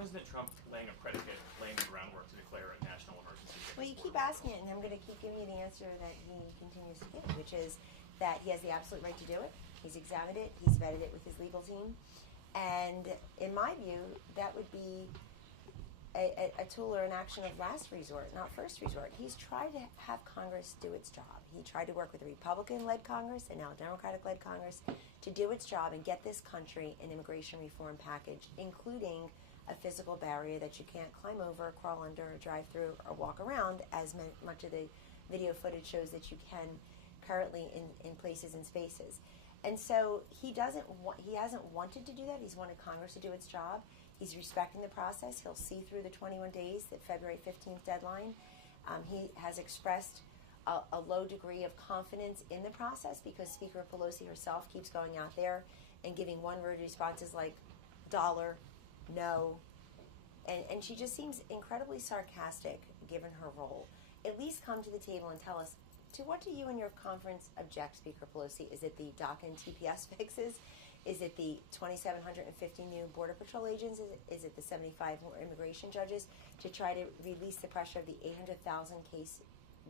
President Trump laying a predicate, laying the groundwork to declare a national emergency? Well, you keep asking it, and I'm going to keep giving you the answer that he continues to give, which is that he has the absolute right to do it. He's examined it. He's vetted it with his legal team. And in my view, that would be a tool or an action of last resort, not first resort. He's tried to have Congress do its job. He tried to work with a Republican-led Congress and now a Democratic-led Congress to do its job and get this country an immigration reform package, including a physical barrier that you can't climb over, crawl under, or drive through, or walk around, as much of the video footage shows that you can currently in places and spaces. And so he hasn't wanted to do that. He's wanted Congress to do its job. He's respecting the process. He'll see through the 21 days, the February 15th deadline. He has expressed a low degree of confidence in the process because Speaker Pelosi herself keeps going out there and giving one-word responses like dollar, no. And she just seems incredibly sarcastic given her role. At least come to the table and tell us, to what do you and your conference object, Speaker Pelosi? Is it the DACA and TPS fixes? Is it the 2,750 new Border Patrol agents? Is it the 75 more immigration judges to try to release the pressure of the 800,000 case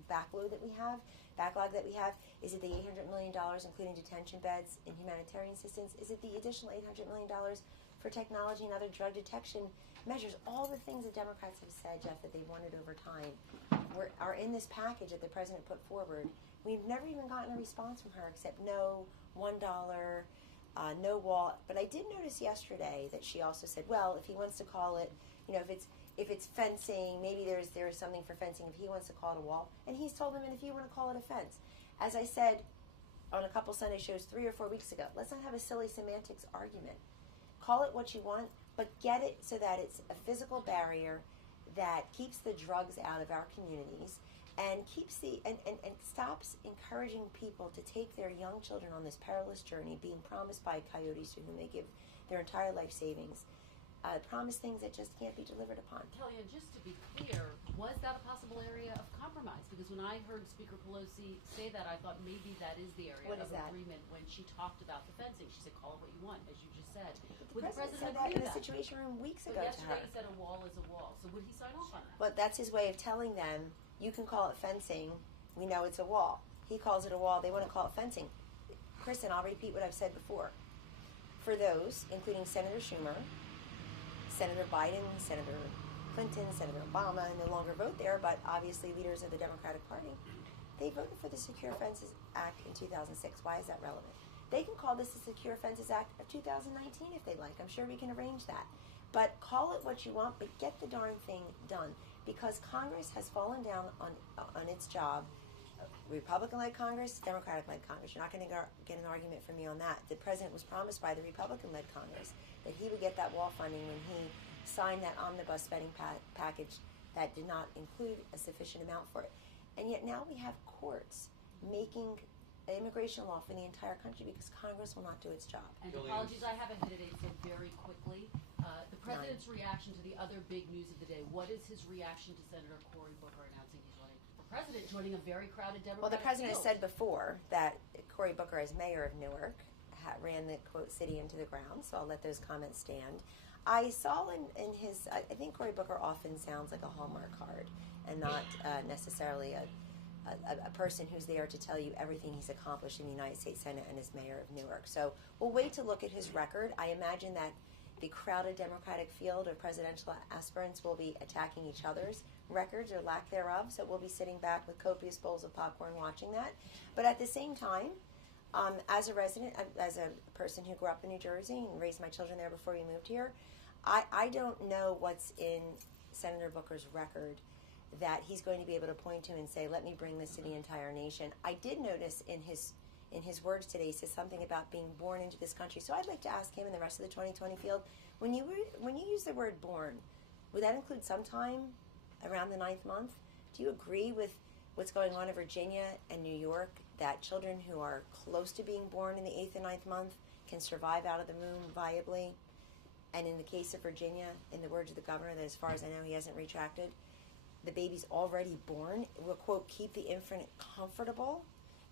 backlog that we have? Is it the $800 million, including detention beds and humanitarian assistance? Is it the additional $800 million for technology and other drug detection measures? All the things that Democrats have said, Jeff, that they wanted over time are in this package that the president put forward. We've never even gotten a response from her except no, $1, no wall. But I did notice yesterday that she also said, well, if he wants to call it, if it's fencing, maybe there's something for fencing if he wants to call it a wall. And he's told them, and if you want to call it a fence. As I said on a couple Sunday shows 3 or 4 weeks ago, let's not have a silly semantics argument. Call it what you want, but get it so that it's a physical barrier that keeps the drugs out of our communities and keeps and stops encouraging people to take their young children on this perilous journey, being promised by coyotes to whom they give their entire life savings. Promise things that just can't be delivered upon. Kellyanne, just to be clear, was that a possible area of compromise? Because when I heard Speaker Pelosi say that, I thought maybe that is the area of agreement when she talked about the fencing. She said, call it what you want, as you just said. Would the president said that in the Situation Room weeks ago to her. Yesterday he said a wall is a wall. So would he sign off on that? But that's his way of telling them, you can call it fencing. We know it's a wall. He calls it a wall. They want to call it fencing. Kristen, I'll repeat what I've said before. For those, including Senator Schumer, Senator Biden, Senator Clinton, Senator Obama no longer vote there, but obviously leaders of the Democratic Party, they voted for the Secure Fences Act in 2006. Why is that relevant? They can call this the Secure Fences Act of 2019 if they like. I'm sure we can arrange that. But call it what you want, but get the darn thing done. Because Congress has fallen down on its job. Republican-led Congress, Democratic-led Congress. You're not going to get an argument from me on that. The president was promised by the Republican-led Congress that he would get that wall funding when he signed that omnibus spending package that did not include a sufficient amount for it. And yet now we have courts making immigration law for the entire country because Congress will not do its job. And apologies, I haven't hit it so very quickly. The president's reaction to the other big news of the day. What is his reaction to Senator Cory Booker announcing he's running for president, joining a very crowded Democratic Well, the president field? has said before that Cory Booker, as mayor of Newark, ran the, quote, city into the ground, so I'll let those comments stand. I saw in his, I think Cory Booker often sounds like a Hallmark card and not necessarily a person who's there to tell you everything he's accomplished in the United States Senate and as mayor of Newark. So we'll wait to look at his record. I imagine that the crowded Democratic field of presidential aspirants will be attacking each other's records or lack thereof, so we'll be sitting back with copious bowls of popcorn watching that. But at the same time, as a resident, as a person who grew up in New Jersey and raised my children there before we moved here, I don't know what's in Senator Booker's record that he's going to be able to point to and say, let me bring this to the entire nation. I did notice in his words today, he says something about being born into this country. So I'd like to ask him and the rest of the 2020 field, when you use the word born, would that include sometime around the 9th month? Do you agree with what's going on in Virginia and New York, that children who are close to being born in the 8th and 9th month can survive out of the womb viably? And in the case of Virginia, in the words of the governor, that as far as I know he hasn't retracted, the baby's already born, will, quote, keep the infant comfortable,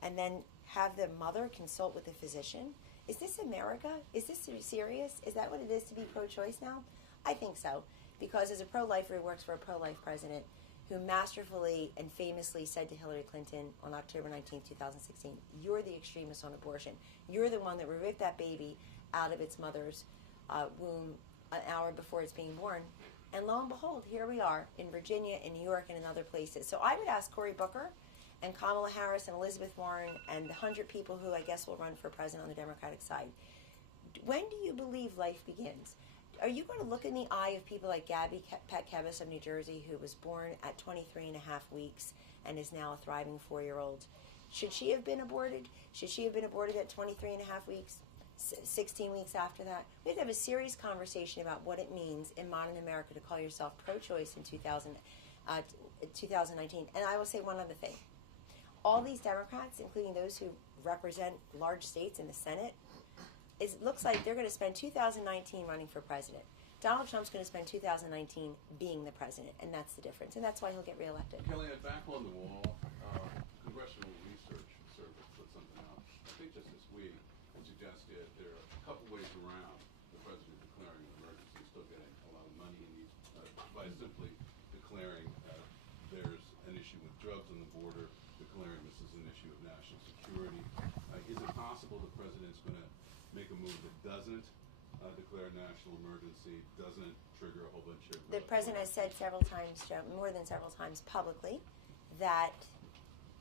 and then have the mother consult with the physician. Is this America? Is this serious? Is that what it is to be pro-choice now? I think so. because as a pro-lifer, he works for a pro-life president who masterfully and famously said to Hillary Clinton on October 19, 2016, "You're the extremist on abortion. You're the one that ripped that baby out of its mother's womb an hour before it's being born." And lo and behold, here we are in Virginia, in New York, and in other places. So I would ask Cory Booker and Kamala Harris and Elizabeth Warren and the 100 people who I guess will run for president on the Democratic side, when do you believe life begins? Are you going to look in the eye of people like Gabby Petkevis of New Jersey, who was born at 23 and a half weeks and is now a thriving 4-year-old? Should she have been aborted? Should she have been aborted at 23 and a half weeks, 16 weeks after that? We have to have a serious conversation about what it means in modern America to call yourself pro-choice in 2019. And I will say one other thing. All these Democrats, including those who represent large states in the Senate, it looks like they're going to spend 2019 running for president. Donald Trump's going to spend 2019 being the president, and that's the difference, and that's why he'll get reelected. Kellyanne, back on the wall, Congressional Research Service put something out, I think just this week, that suggested there are a couple ways around the president declaring an emergency, still getting a lot of money, and he's by simply declaring there's an issue with drugs on the border, declaring this is an issue of national security. Is it possible the president's going to make a move that doesn't declare a national emergency, doesn't trigger a whole bunch of... The president has said several times, Joe, more than several times publicly, that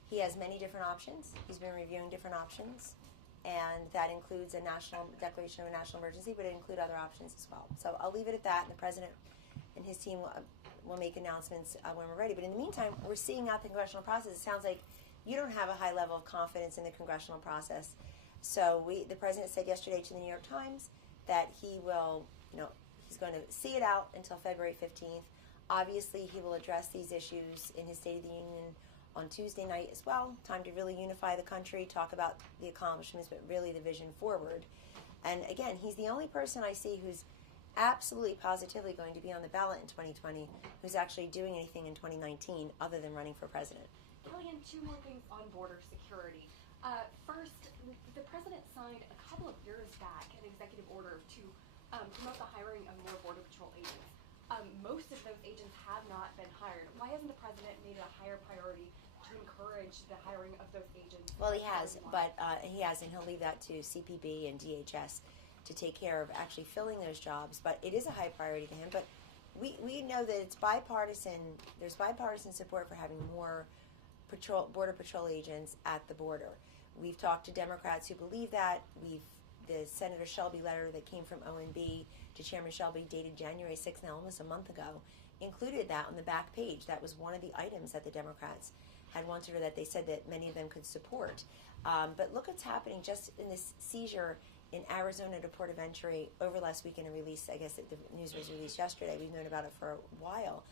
he has many different options. He's been reviewing different options, and that includes a national declaration of a national emergency, but it includes other options as well. So I'll leave it at that, and the president and his team will make announcements when we're ready. But in the meantime, we're seeing out the congressional process. It sounds like you don't have a high level of confidence in the congressional process. So the president said yesterday to the New York Times that he will, he's going to see it out until February 15th. Obviously, he will address these issues in his State of the Union on Tuesday night as well. Time to really unify the country, talk about the accomplishments, but really the vision forward. And again, he's the only person I see who's absolutely positively going to be on the ballot in 2020 who's actually doing anything in 2019 other than running for president. Kellyanne, 2 more things on border security. First, the president signed a couple of years back an executive order to promote the hiring of more Border Patrol agents. Most of those agents have not been hired. Why hasn't the president made it a higher priority to encourage the hiring of those agents? Well, he has, but he has, and he'll leave that to CPB and DHS to take care of actually filling those jobs. But it is a high priority to him. But we know that it's bipartisan. There's bipartisan support for having more Border Patrol agents at the border. We've talked to Democrats who believe that. The Senator Shelby letter that came from OMB to Chairman Shelby, dated January 6th, now almost a month ago, included that on the back page. That was one of the items that the Democrats had wanted, or that they said that many of them could support. But look what's happening just in this seizure in Arizona at a port of entry over last weekend, and release, I guess the news was released yesterday. We've known about it for a while.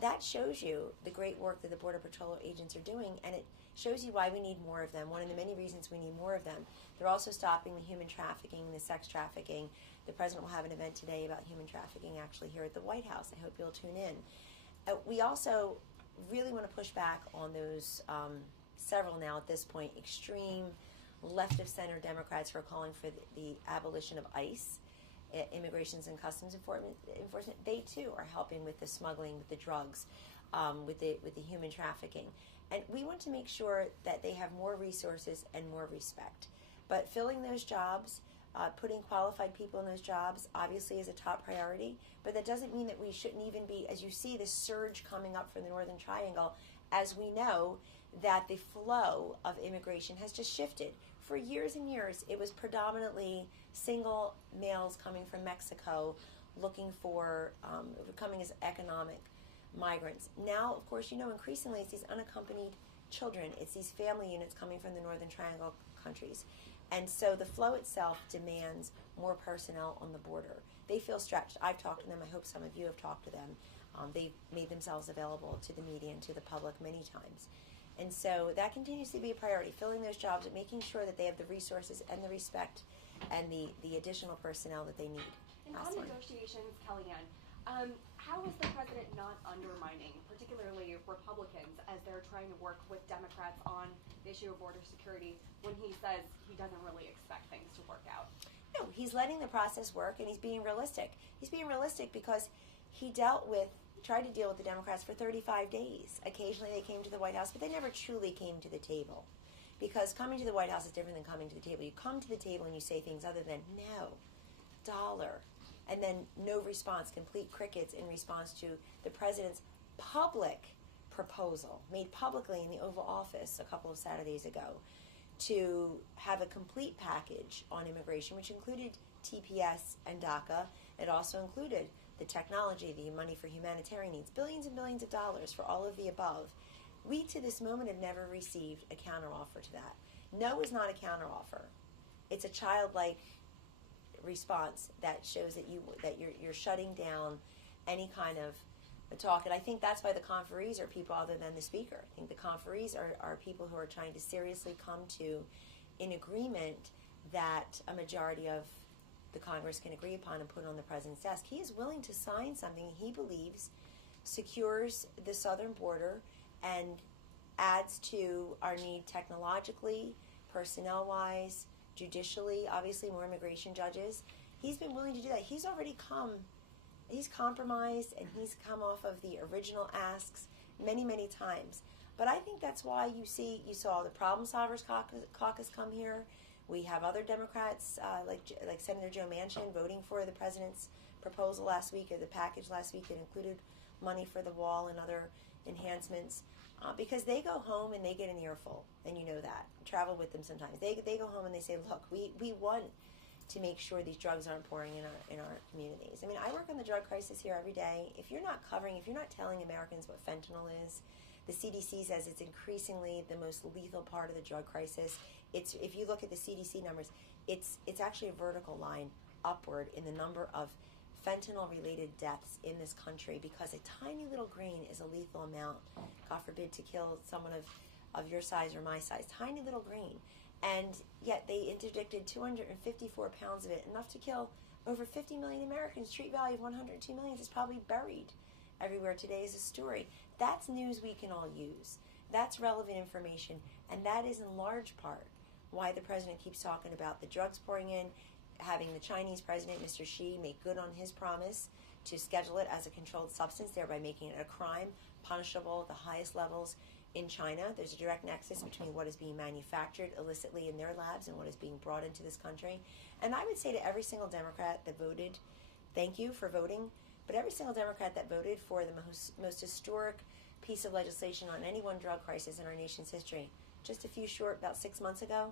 That shows you the great work that the Border Patrol agents are doing, and it shows you why we need more of them. One of the many reasons we need more of them. They're also stopping the human trafficking, the sex trafficking. The president will have an event today about human trafficking actually here at the White House. I hope you'll tune in. We also really want to push back on those several now at this point extreme left-of-center Democrats who are calling for the abolition of ICE, Immigrations and Customs Enforcement. They too are helping with the smuggling, with the drugs, with the human trafficking. And we want to make sure that they have more resources and more respect. But filling those jobs, putting qualified people in those jobs, obviously is a top priority. But that doesn't mean that we shouldn't even be, as you see this surge coming up from the Northern Triangle, as we know that the flow of immigration has just shifted. For years and years, it was predominantly single males coming from Mexico looking for, coming as economic migrants. Now, of course, increasingly it's these unaccompanied children. It's these family units coming from the Northern Triangle countries. And so the flow itself demands more personnel on the border. They feel stretched. I've talked to them. I hope some of you have talked to them. They've made themselves available to the media and to the public many times. And so that continues to be a priority, filling those jobs and making sure that they have the resources and the respect and the additional personnel that they need. And on negotiations, Kellyanne, how is the president not undermining, particularly Republicans, as they're trying to work with Democrats on the issue of border security when he says he doesn't really expect things to work out? No, he's letting the process work, and he's being realistic. He's being realistic because he tried to deal with the Democrats for 35 days. Occasionally they came to the White House, but they never truly came to the table. Because coming to the White House is different than coming to the table. You come to the table and you say things other than no, dollar, and then no response, complete crickets in response to the president's public proposal made publicly in the Oval Office a couple of Saturdays ago to have a complete package on immigration, which included TPS and DACA. It also included the technology, the money for humanitarian needs, billions and billions of dollars for all of the above. We, to this moment, have never received a counteroffer to that. No is not a counteroffer. It's a childlike response that shows that you're shutting down any kind of talk. And I think that's why the conferees are people other than the speaker. I think the conferees are people who are trying to seriously come to an agreement that a majority of the Congress can agree upon and put on the president's desk. He is willing to sign something he believes secures the southern border and adds to our need technologically, personnel-wise, judicially, obviously more immigration judges. He's been willing to do that. He's compromised and he's come off of the original asks many, many times. But I think that's why you saw the Problem Solvers Caucus come here. We have other Democrats like Senator Joe Manchin voting for the president's proposal last week, or the package last week. It included money for the wall and other enhancements because they go home and they get an earful, and you know that. Travel with them sometimes. They go home and they say, look, we want to make sure these drugs aren't pouring in our communities. I mean, I work on the drug crisis here every day. If you're not telling Americans what fentanyl is, the CDC says it's increasingly the most lethal part of the drug crisis. If you look at the CDC numbers, it's actually a vertical line upward in the number of fentanyl-related deaths in this country because a tiny little grain is a lethal amount, God forbid, to kill someone of your size or my size. Tiny little grain. And yet they interdicted 254 pounds of it, enough to kill over 50 million Americans. Street value of 102 million is probably buried everywhere today as a story. That's news we can all use. That's relevant information, and that is in large part why the president keeps talking about the drugs pouring in, having the Chinese president, Mr. Xi, make good on his promise to schedule it as a controlled substance, thereby making it a crime, punishable at the highest levels in China. There's a direct nexus between what is being manufactured illicitly in their labs and what is being brought into this country. And I would say to every single Democrat that voted, thank you for voting, but every single Democrat that voted for the most historic piece of legislation on any one drug crisis in our nation's history, just about 6 months ago,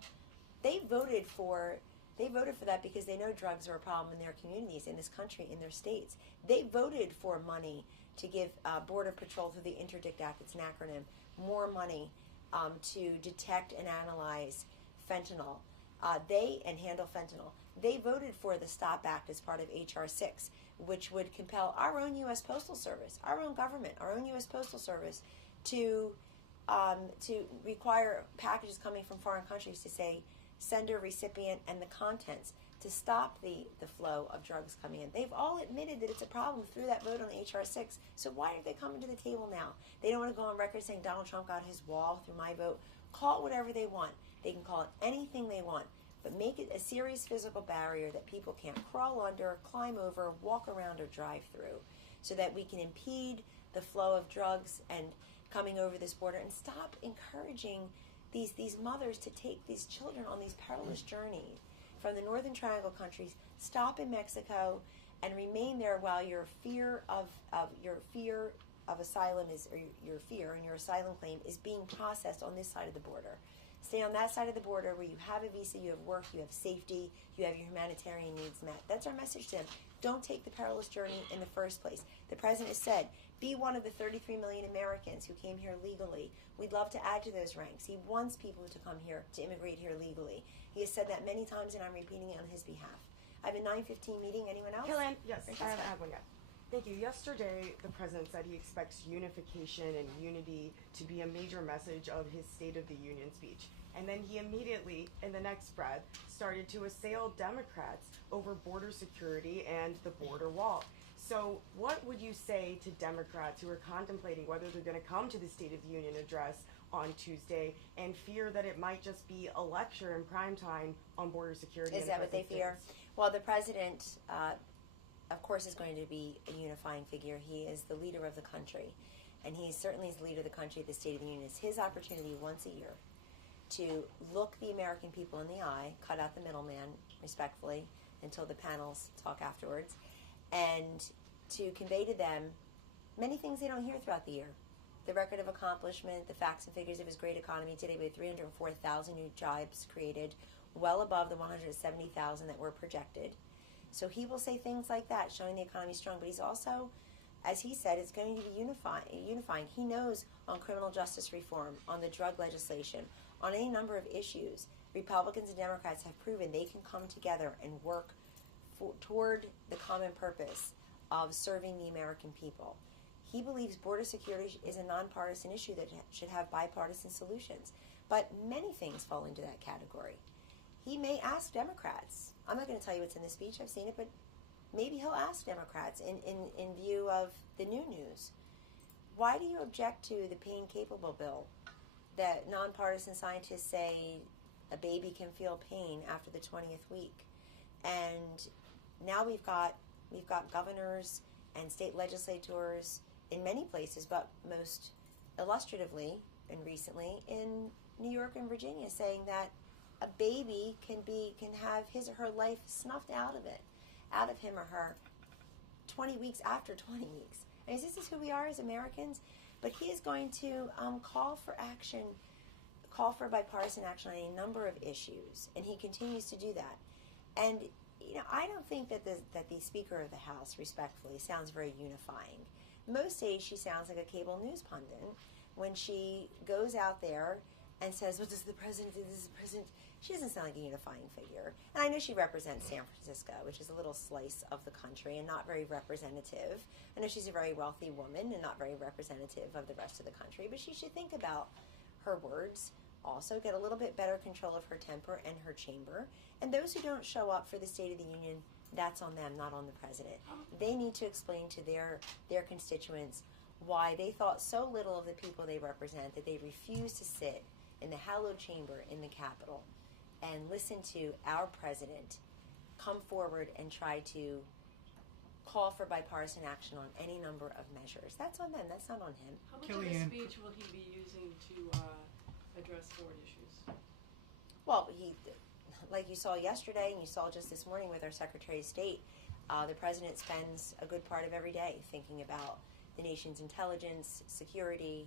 they voted for that because they know drugs are a problem in their communities, in this country, in their states. They voted for money to give Border Patrol through the Interdict Act, it's an acronym, more money to detect and analyze fentanyl. And handle fentanyl. They voted for the STOP Act as part of H.R. 6, which would compel our own U.S. Postal Service, our own government, our own U.S. Postal Service to require packages coming from foreign countries to say sender, recipient, and the contents to stop the flow of drugs coming in. They've all admitted that it's a problem through that vote on H.R. 6. So why are they coming to the table now? They don't want to go on record saying Donald Trump got his wall through my vote. Call it whatever they want. They can call it anything they want, but make it a serious physical barrier that people can't crawl under, climb over, walk around, or drive through, so that we can impede the flow of drugs and coming over this border and stop encouraging these mothers to take these children on these perilous journeys from the Northern Triangle countries. Stop in Mexico and remain there while your fear of asylum your fear and your asylum claim is being processed on this side of the border. Stay on that side of the border where you have a visa, you have work, you have safety, you have your humanitarian needs met. That's our message to them. Don't take the perilous journey in the first place. The president has said, be one of the 33 million Americans who came here legally. We'd love to add to those ranks. He wants people to come here, to immigrate here legally. He has said that many times, and I'm repeating it on his behalf. I have a 9:15 meeting. Anyone else? Kellyanne, yes, I have one yet. Thank you. Yesterday, the president said he expects unification and unity to be a major message of his State of the Union speech. And then he immediately, in the next breath, started to assail Democrats over border security and the border wall. So what would you say to Democrats who are contemplating whether they're going to come to the State of the Union address on Tuesday and fear that it might just be a lecture in prime time on border security? Is that what they fear? Well, the president of course, is going to be a unifying figure. He is the leader of the country, and he certainly is the leader of the country at the State of the Union. It's his opportunity once a year to look the American people in the eye, cut out the middleman respectfully until the panels talk afterwards, and to convey to them many things they don't hear throughout the year. The record of accomplishment, the facts and figures of his great economy. Today we have 304,000 new jobs created, well above the 170,000 that were projected. So he will say things like that, showing the economy strong. But he's also, as he said, it's going to be unifying. He knows on criminal justice reform, on the drug legislation, on any number of issues, Republicans and Democrats have proven they can come together and work toward the common purpose of serving the American people. He believes border security is a nonpartisan issue that should have bipartisan solutions. But many things fall into that category. He may ask Democrats. I'm not going to tell you what's in the speech. I've seen it, but maybe he'll ask Democrats in view of the new news. Why do you object to the pain-capable bill that nonpartisan scientists say a baby can feel pain after the 20th week? And now we've got governors and state legislators in many places, but most illustratively and recently in New York and Virginia, saying that a baby can have his or her life snuffed out of him or her 20 weeks after 20 weeks. I mean, this is who we are as Americans. But he is going to call for bipartisan action on a number of issues, and he continues to do that. And I don't think that the Speaker of the House, respectfully, sounds very unifying. Most days she sounds like a cable news pundit when she goes out there and says, "Well, does the president do this? The president?" She doesn't sound like a unifying figure. And I know she represents San Francisco, which is a little slice of the country and not very representative. I know she's a very wealthy woman and not very representative of the rest of the country, but she should think about her words. Also, get a little bit better control of her temper and her chamber. And those who don't show up for the State of the Union, that's on them, not on the president. They need to explain to their constituents why they thought so little of the people they represent that they refused to sit in the hallowed chamber in the Capitol and listen to our president come forward and try to call for bipartisan action on any number of measures. That's on them. That's not on him. How much of his speech will he be using to address foreign issues? Well, like you saw yesterday and you saw just this morning with our Secretary of State, the president spends a good part of every day thinking about the nation's intelligence, security,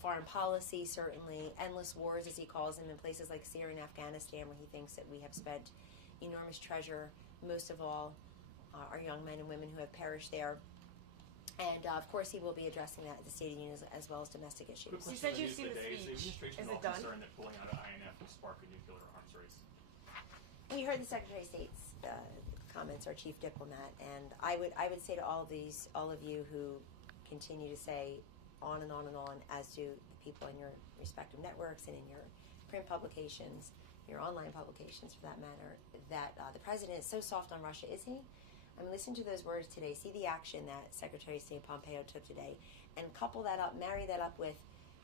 foreign policy, certainly, endless wars, as he calls them, in places like Syria and Afghanistan, where he thinks that we have spent enormous treasure, most of all our young men and women who have perished there. And, of course, he will be addressing that at the State of the Union as well as domestic issues. You said you've seen the speech. Is it done? Concerned that pulling out of INF will spark a nuclear arms race. And you heard the Secretary of State's comments, our chief diplomat, and I would say to all of you who continue to say on and on and on, as do the people in your respective networks and in your print publications, your online publications for that matter, that the president is so soft on Russia. Is he? I mean, listen to those words today. See the action that Secretary of State Pompeo took today, and couple that up, marry that up with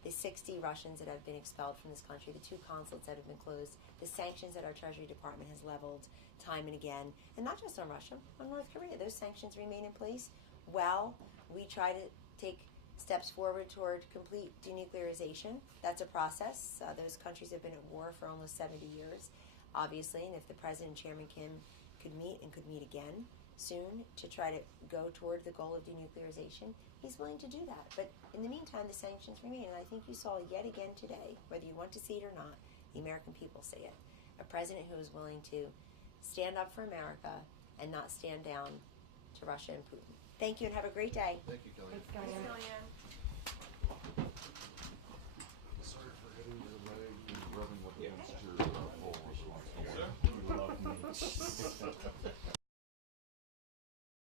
the 60 Russians that have been expelled from this country, the 2 consulates that have been closed, the sanctions that our Treasury Department has leveled time and again, and not just on Russia, on North Korea. Those sanctions remain in place while we try to take steps forward toward complete denuclearization. That's a process. Those countries have been at war for almost 70 years, obviously, and if the President and Chairman Kim could meet again soon to try to go toward the goal of denuclearization, he's willing to do that. But in the meantime, the sanctions remain, and I think you saw yet again today, whether you want to see it or not, the American people see it. A president who is willing to stand up for America and not stand down to Russia and Putin. Thank you and have a great day. Thank you, Kellyanne. Thanks, Kellyanne. Kellyanne.